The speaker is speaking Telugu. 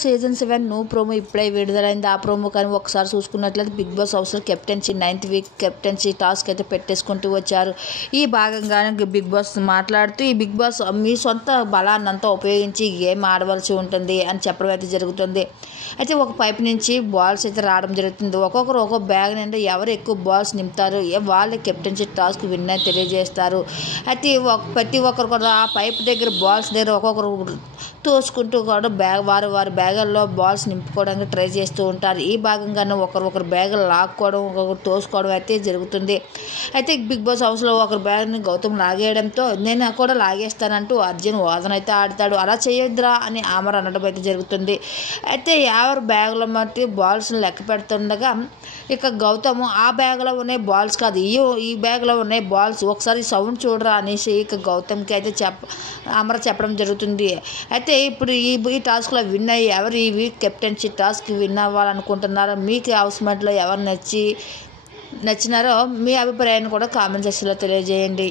సీజన్ 7 న్యూ ప్రోమో ఇప్పుడే విడుదలైంది. ఆ ప్రోమో కానీ ఒకసారి చూసుకున్నట్లయితే బిగ్ బాస్ హౌస్లో captaincy 9th week captaincy task అయితే పెట్టేసుకుంటూ వచ్చారు. ఈ భాగంగానే బిగ్ బాస్ మాట్లాడుతూ ఈ బిగ్ బాస్ మీ సొంత బలాన్నంతా ఉపయోగించి గేమ్ ఆడవలసి ఉంటుంది అని చెప్పడం అయితే జరుగుతుంది. అయితే ఒక పైప్ నుంచి బాల్స్ అయితే రావడం జరుగుతుంది. ఒక్కొక్కరు ఒక్కొక్క బ్యాగ్ నుండి ఎవరు ఎక్కువ బాల్స్ నింపుతారు వాళ్ళే కెప్టెన్సీ టాస్క్ విన్ అని తెలియజేస్తారు. అయితే ప్రతి ఒక్కరు కూడా ఆ పైప్ దగ్గర బాల్స్ దగ్గర ఒక్కొక్కరు తోసుకుంటూ కూడా వారి బ్యాగుల్లో బాల్స్ నింపుకోవడానికి ట్రై చేస్తూ ఉంటారు. ఈ భాగంగానే ఒకరు బ్యాగులు లాక్కోవడం ఒకరు తోసుకోవడం అయితే జరుగుతుంది. అయితే బిగ్ బాస్ హౌస్లో ఒకరి బ్యాగ్ని గౌతమ్ లాగేయడంతో నేను కూడా లాగేస్తానంటూ అర్జున్ వాదన అయితే ఆడతాడు. అలా చేయొద్దురా అని ఆమర్ అనడం అయితే జరుగుతుంది. అయితే ఎవరి బ్యాగులో మట్టి బాల్స్ని లెక్క పెడుతుండగా ఇక గౌతమ్ ఆ బ్యాగ్లో ఉన్నాయి బాల్స్ కాదు ఈ బ్యాగ్లో ఉన్నాయి బాల్స్ ఒకసారి సౌండ్ చూడరా అనేసి ఇక గౌతమ్కి అయితే అమర చెప్పడం జరుగుతుంది. అయితే ఇప్పుడు ఈ టాస్క్లో విన్ అయ్యి ఎవరు ఈ వీక్ కెప్టెన్సీ టాస్క్ విన్ అవ్వాలనుకుంటున్నారో మీకు హౌస్మేట్లో ఎవరు నచ్చినారో మీ అభిప్రాయాన్ని కూడా కామెంట్ సెక్షన్లో తెలియజేయండి.